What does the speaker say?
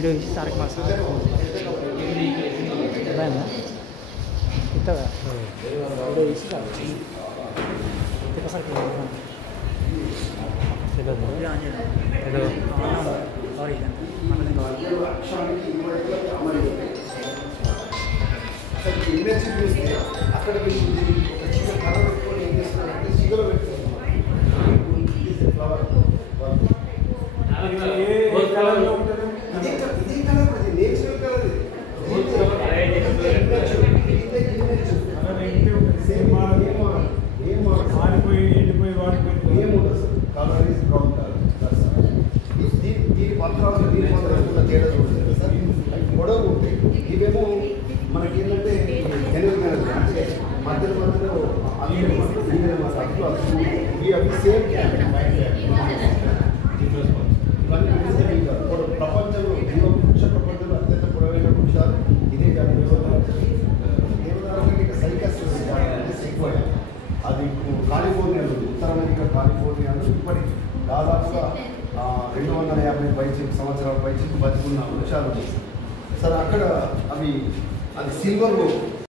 video इसी सारे मास bayana kita udah isi kan kita pasal ke mana sudah ya aja hello sorry kan mana nih image చూస్తే అక్కడ వెళ్ళి చిన్న colour పెట్టుకొని ఏం చేస్తారంటే సిగలో పెట్టుకుంటారు ఫ్లవర్ ఏ కలర్ లో ఉంటుంది ఇదే కలర్ అది నేచురల్ కలర్ ఇది గొడవ ఉంటాయి ఇవేమో మనకి ఏంటంటే అంటే మధ్యలో మధ్యలో అవి సేమ్ ప్రపంచంలో వృక్ష ప్రపంచంలో అత్యంత పొడవైన వృక్షాలు ఇదే కాదు దేవదారు సైకస్ అది కాలిఫోర్నియాలో ఉత్తర అమెరికా కాలిఫోర్నియాలో ఇప్పటి దాదాపుగా 250 సంవత్సరాల పైచి బతుకున్న వృక్షాలు సార్ అక్కడ అది సిల్వర్